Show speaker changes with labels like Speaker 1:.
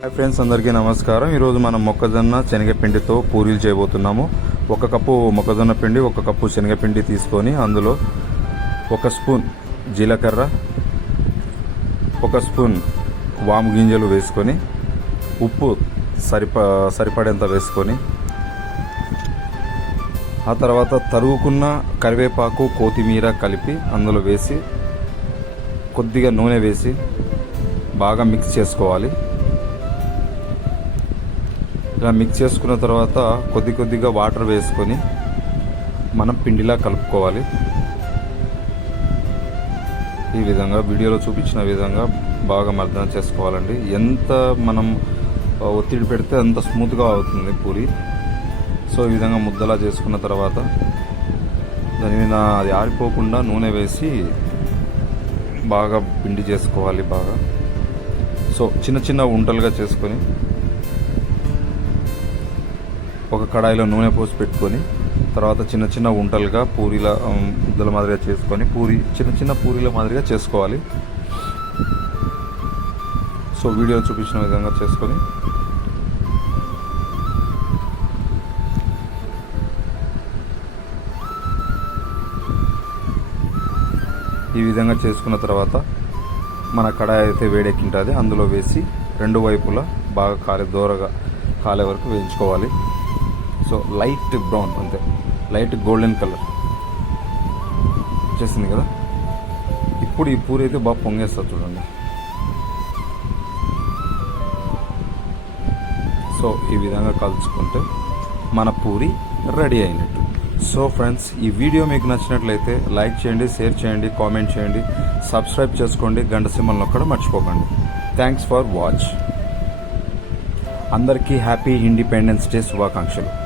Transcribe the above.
Speaker 1: Hi friends అందరికీ నమస్కారం. ఈరోజు మనం మొక్కజొన్న శనగపిండితో పూరీలు చేయబోతున్నాము. ఒక కప్పు మొక్కజొన్న పిండి ఒక కప్పు శనగపిండి తీసుకొని అందులో ఒక స్పూన్ జీలకర్ర ఒక స్పూన్ వాము గింజలు వేసుకొని ఉప్పు సరిప సరిపడేంత వేసుకొని ఆ తర్వాత తరుగుకున్న కరివేపాకు కొత్తిమీర కలిపి అందులో వేసి కొద్దిగా నూనె వేసి బాగా మిక్స్ చేసుకోవాలి. ఇలా మిక్స్ చేసుకున్న తర్వాత కొద్ది కొద్దిగా వాటర్ వేసుకొని మనం పిండిలా కలుపుకోవాలి. ఈ విధంగా వీడియోలో చూపించిన విధంగా బాగా మర్దన చేసుకోవాలండి. ఎంత మనం ఒత్తిడి పెడితే అంత స్మూత్గా అవుతుంది పూరి. సో ఈ విధంగా ముద్దలా చేసుకున్న తర్వాత దాని మీద అది ఆరిపోకుండా నూనె వేసి బాగా పిండి చేసుకోవాలి బాగా. సో చిన్న చిన్న ఉంటలుగా చేసుకొని ఒక కడాయిలో నూనె పోసి పెట్టుకొని తర్వాత చిన్న చిన్న ఉంటలుగా పూరీల ముద్దల మాదిరిగా చేసుకొని పూరి చిన్న చిన్న పూరీల మాదిరిగా చేసుకోవాలి. సో వీడియో చూపించిన విధంగా చేసుకొని. ఈ విధంగా చేసుకున్న తర్వాత మన కడాయి అయితే వేడెక్కింటుంది. అందులో వేసి రెండు వైపులా బాగా కాలే దూరగా కాలే వరకు వేయించుకోవాలి. సో లైట్ బ్రౌన్ అంతే. Light golden colour. వచ్చేసింది కదా? ఇప్పుడు ఈ పూరి అయితే బాగా పొంగేస్తారు చూడండి. సో ఈ విధంగా కలుసుకుంటే మన పూరి రెడీ అయినట్టు. సో ఫ్రెండ్స్ ఈ వీడియో మీకు నచ్చినట్లయితే లైక్ చేయండి షేర్ చేయండి కామెంట్ చేయండి సబ్స్క్రైబ్ చేసుకోండి గంట సింబల్ ఒక్కడ మర్చిపోకండి. Thanks for watch. అందరికీ హ్యాపీ ఇండిపెండెన్స్ డే శుభాకాంక్షలు.